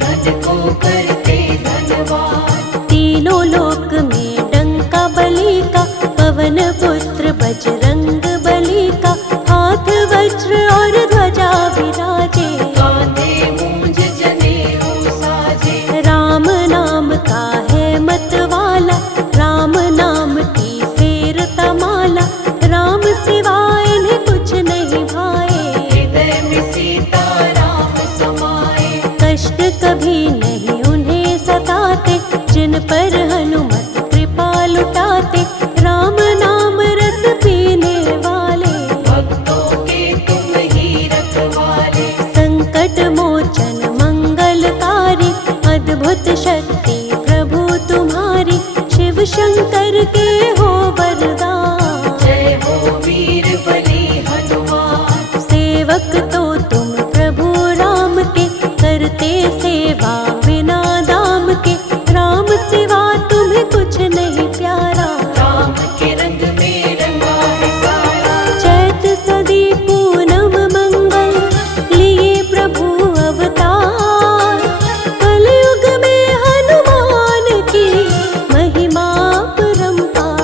धन को करते धनवान। तीनों लोक में डंका बलि का, पवन पुत्र बजरंग बलि का, हाथ वज्र और ध्वजा विराजे, कांधे मूंज जनेऊ साजे। राम नाम का है मतवाला, राम नाम की फेरता माला, राम सिवाय इन्हें कुछ नहीं भाए, हृदय में सीता राम समाए। कष्ट कभी नहीं उन्हें सताते, जिन पर हनुमत कृपा लुटाते, राम नाम रस पीने वाले, भक्तों के तुम ही रखवाले। संकट मोचन मंगलकारी, अद्भुत शक्ति प्रभु तुम्हारी, शिव शंकर के हो वरदान। जय हो वीर बलि हनुमान। सेवक तो तुम प्रभु राम के, करते सेवा बिना दाम के, राम सिवा तुम्हें कुछ नहीं प्यारा, राम के रंग में रंगा है सारा। चैत सदी पूनम मंगल लिए प्रभु अवतार, कलयुग में हनुमान की महिमा परंपार।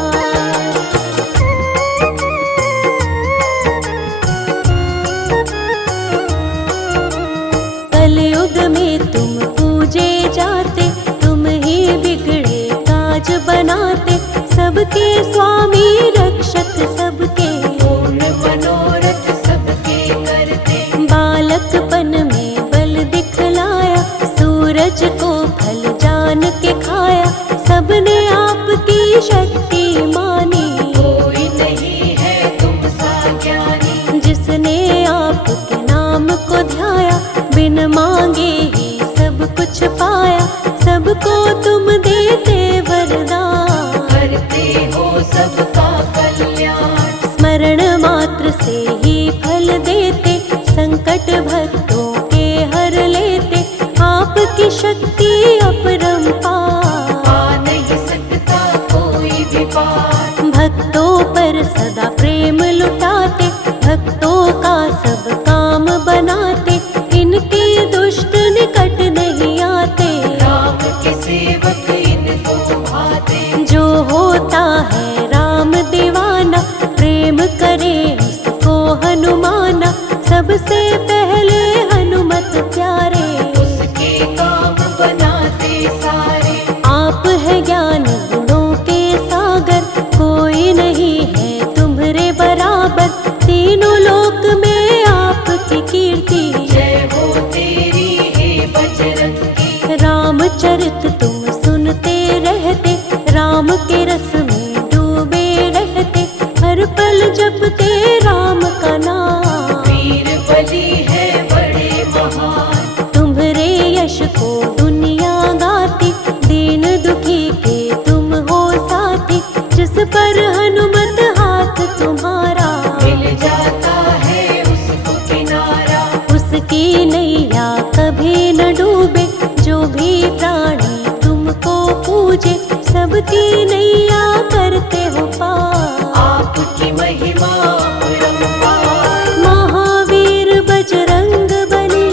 कलयुग में तुम पूजे जाते, तुम ही बिगड़े काज बनाते, सबके स्वामी रक्षक सबके, पूर्ण मनोरथ सबके करते। बालकपन में बल दिखलाया, सूरज को फल जान के खाया, सबने आपकी शक्ति मानी, कोई नहीं है तुम सा ज्ञानी। जिसने आपके नाम को ध्याया, बिन मांगे ही सब कुछ पाया, सबको तुम देते वरदान, करते हो सबका कल्याण। स्मरण मात्र से ही फल देते, संकट भक्तों के हर लेते, आपकी शक्ति अपरंपार, आ नहीं सकता कोई भी पार। भक्तों पर सदा प्रेम लुटाते, भक्तों का सब काम बनाते, इनके दुष्ट निकट नहीं आते, राम के सेवक इनको भाते। जो होता है राम दीवाना, प्रेम करे उसको हनुमाना, सबसे पहले हनुमत प्यारे, उसके काम बनाते सारे। आप है ज्ञान गुणों के सागर, कोई नहीं है तुम्हारे बराबर, तीनों लोक में आपकी कीर्ति। जय हो तेरी हे बजरंगी। रामचरित तुम सुनते रहते, राम के रस में डूबे रहते, हर पल जपते राम का नाम, वीर बलि है बड़े महान। तुम्हारे यश को दुनिया गाती, दीन दुखी के तुम हो साथी, जिस पर हनुमत हाथ तुम्हारा, मिल जाता है उसको किनारा। उसकी नैया कभी न डूबे, जो भी प्राणी तुमको पूजे, सबकी नैया करते हो पार। आपकी महिमा अपरंपार। महावीर बजरंग बली,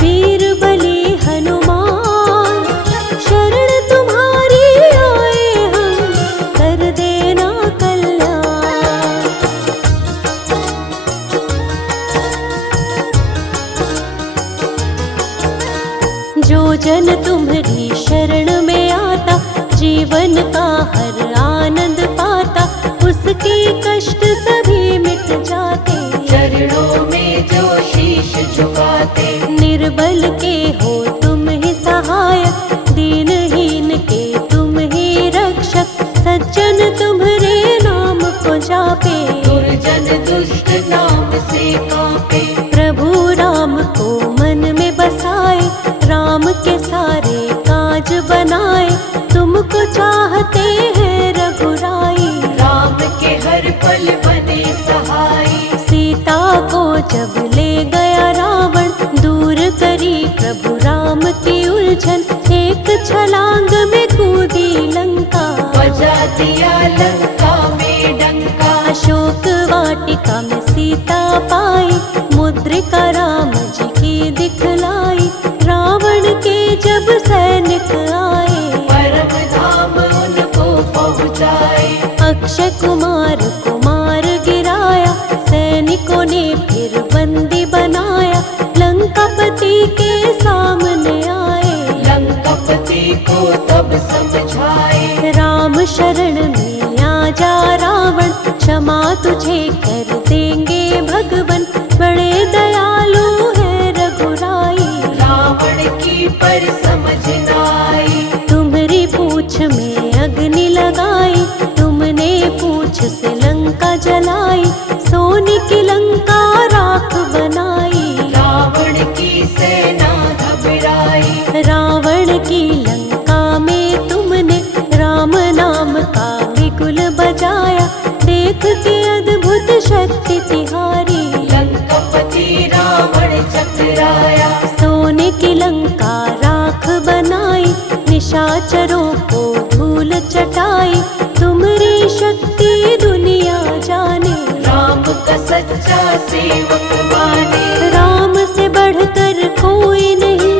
वीर बली हनुमान, शरण तुम्हारी आए हम, कर देना कल्याण। जो जन तुम्हारी शरण में आता, जीवन का हर आनंद पाता, उसके कष्ट सभी मिट जाते, चरणों में जो शीश झुकाते। निर्बल के हो तुम ही सहायक, दीनहीन के तुम ही रक्षक, सज्जन तुम्हारे नाम को जापे, दुर्जन दुष्ट नाम से कांपे। प्रभु राम को मन में बसाए, राम के सारे काज बनाए, तुमको चाहते हैं रघुराई, राम के हर पल बने सहाय। सीता को जब ले गया रावण, दूर करी प्रभु राम की उलझन, एक छलांग में कूदी लंका, बजा दिया लंका में डंका। अशोक वाटिका में सीता पाई, मुद्रिका राम जी की दिखलाई, रावण के सब सैनिक आए, परम धाम उनको पहुँचाए। अक्षय कुमार को मार गिराया, सैनिकों ने फिर बंदी बनाया, लंकापति के सामने आए, लंकापति को तब समझाए। राम शरण में आ जा रावण, क्षमा तुझे कर देंगे भगवन, बड़े दयालु है रघुराई, रावण की पर समझ न आई। तुम्हारी पूछ में अग्नि लगाई, तुमने पूछ से लंका जलाई, सोने की लंका राख बनाई, रावण की सेना घबराई। रावण की लंका में तुमने राम नाम का बिगुल बजाया, देख के अद्भुत शक्ति तिहारी, लंकापति रावण चकराया। सोने की लंका राख बनाई, निशाचरों को धूल चटाई, तुम्हारी शक्ति दुनिया जाने, राम का सच्चा सेवक माने। राम से बढ़कर कोई नहीं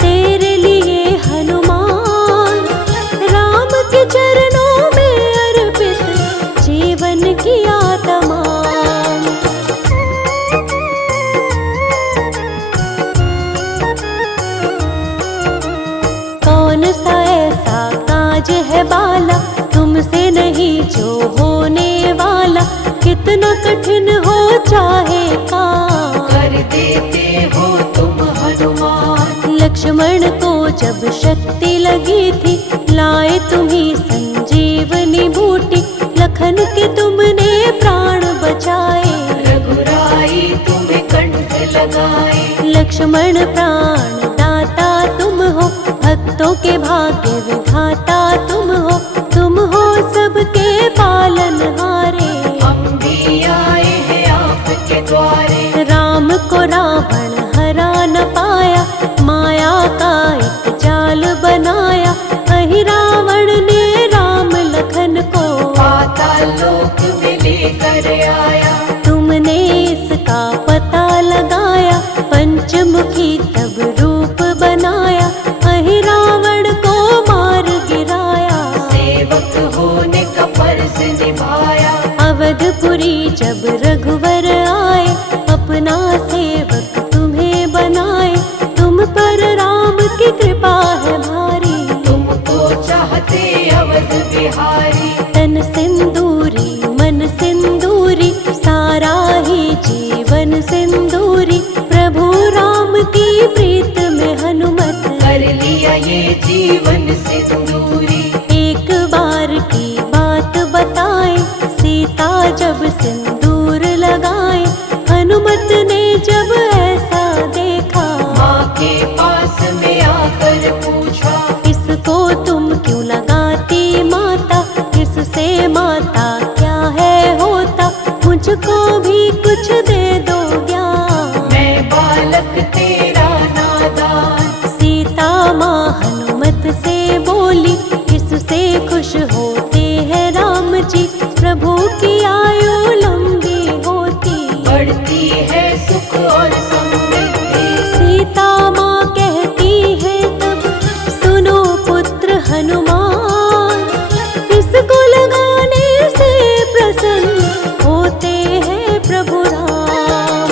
तेरे लिए हनुमान, राम के चरणों में अर्पित जीवन किया तमाम। कौन सा ऐसा काज है बाला, तुमसे नहीं जो होने वाला, कितना कठिन हो चाहे काम, कर देते हो तुम हनुमान। लक्ष्मण को जब शक्ति लगी थी, लाए तुम्ही संजीवनी बूटी, लखन के तुमने प्राण बचाए, रघुराई तुम्हें कंठ लगाए। लक्ष्मण प्राण दाता तुम हो, भक्तों के भाग्य विधाता तुम हो सबके पालनहारे, हम भी आए हैं आपके द्वारे। राम को रावण हरा न पाया, माया का एक जाल बनाया, अहि रावण ने राम लखन को पाताल लोक में लेकर आया। तुमने इसका पता लगाया, पंचमुखी तब रूप बनाया, अहि रावण को मार गिराया, सेवक होने का फर्ज निभाया। अवधपुरी जब रघुवर आए, अपना सेवक तुम्हें बनाए, तुम पर राम की कृपा है भारी, तुमको चाहते अवध बिहारी। तन सिंदूरी मन सिंदूरी, सारा ही जीवन सिंदूरी, प्रभु राम की प्रीत में हनुमत कर लिया ये जीवन सिंदूरी। एक बार की बात बताए, सीता जब सिंदूर लगाए, हनुमत ने जब ऐसा देखा, माँ के पास में आकर पूछा, इसको तुम क्यों लगाती माता, इससे माता क्या है होता, मुझको भी कुछ दे दो ज्ञान, मैं बालक तेरा नादान। सीता माँ हनुमत से बोली, इससे खुश होते हैं राम जी, प्रभु की आयु लंबी होती, बढ़ती है सुख और समृद्धि। सीता माँ कहती है तब, सुनो पुत्र हनुमान, इसको लगाने से प्रसन्न होते हैं प्रभु राम।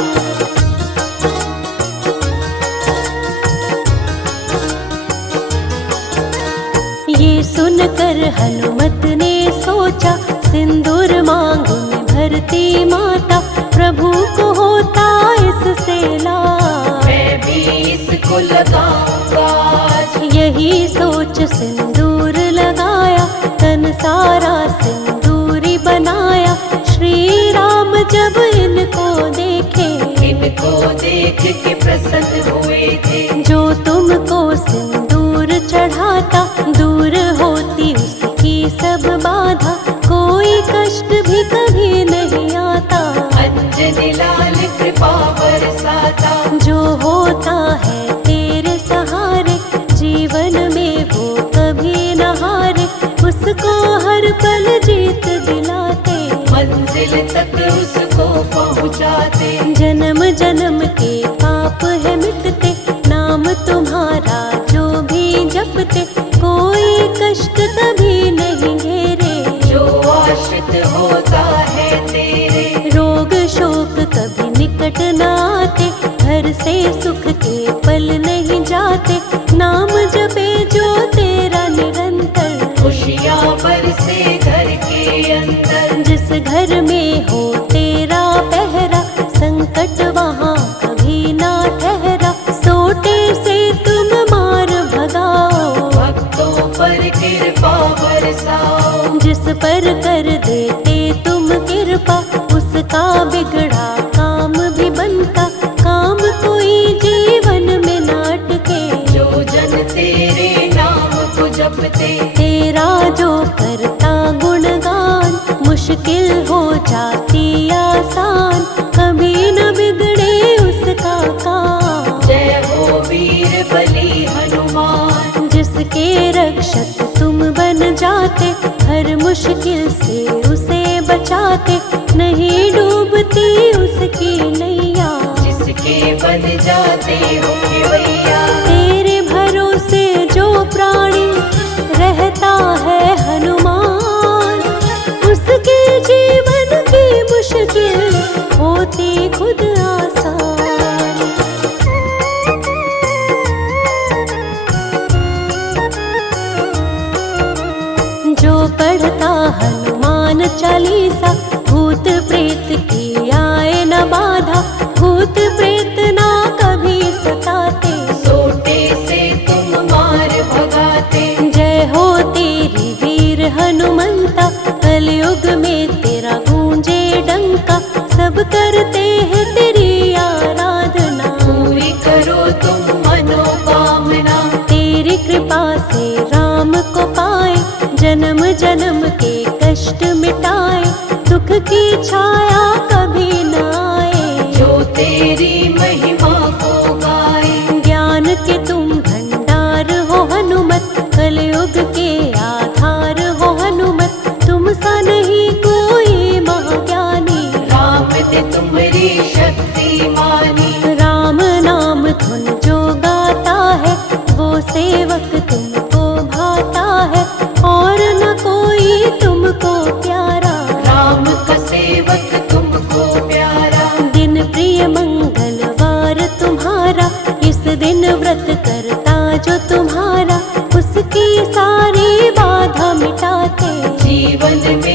ये सुनकर हनुमत ने सोचा, सिंदूर मांग में भरती माता, प्रभु को होता इससे लाभ, मैं भी इसको लगाऊंगा आज। यही सोच सिंदूर लगाया, तन सारा सिंदूरी बनाया, श्री राम जब इनको देखे, इनको देख के प्रसन्न हुए थे। जो तुमको सिंदूर चढ़ाता, दूर होती उसकी सब बाधा, कोई कष्ट भी कभी नहीं आता, अंजनी लाल कृपा बरसाता। जो होता है तेरे सहारे, जीवन में वो कभी न हारे, उसको हर पल जीत दिलाते, मंजिल तक उसको पहुँचाते। जन्म जन्म के पाप है मिटते, नाम तुम्हारा जो भी ही जपते, कोई कष्ट कभी नहीं घेरे। जो आश्रित होता है तेरे, रोग शोक कभी निकट न आते, घर से सुख के पल नहीं जाते। नाम जपे जो तेरा निरंतर, खुशियाँ बरसे घर के अंदर। जिस घर में हो तेरा पहरा, संकट वहाँ कभी ना ठहरा। सोटे से तुम मार भगाओ, भक्तों पर कृपा बरसाओ। जिस पर कर देते तुम कृपा, उसका बिगड़ा काम भी बनता। काम कोई जीवन में नाटके, जो जन तेरे नाम को जपते, तेरा जो करता गुणगान, मुश्किल हो जाती आसान। कभी न बिगड़े उसका काम। जय हो वीर बली हनुमान। जिसके रक्षक तुम बन जाते, हर मुश्किल से उसे बचाते। नहीं डूबती उसकी नैया, जिसके बन जाते हो खेवैया। तेरे भरोसे जो प्राणी रहता है हनुमान, उसके जीवन की मुश्किल होती खुद आसान। जो पढ़ता हनुमान चालीसा, भूत प्रेत की आए न बाधा। भूत प्रेत ना कभी सताते, सोटे से तुम मार भगाते। जय हो तेरी वीर हनुमंता। कलयुग में तेरा गूंजे डंका, सब करते हैं तेरी आराधना। पूरी करो तुम मनोकामना, तेरी कृपा से राम को पाए, जन्म जन्म के कष्ट मिटाए। दुख की छाया कभी न आए, जो तेरी महिमा को गाए। ज्ञान के तुम भंडार हो हनुमत, कलयुग के आधार हो हनुमत। तुम सा नहीं कोई महाज्ञानी, राम ने तुम्हारी शक्ति मानी। राम नाम धुन जो गाता है, वो सेवक तुमको भाता है। और न कोई तुमको प्यारा, राम का सेवक तुमको प्यारा। दिन प्रिय मंगलवार तुम्हारा, इस दिन व्रत करता जो तुम्हारा, उसकी सारी बाधा मिटाते। जीवन में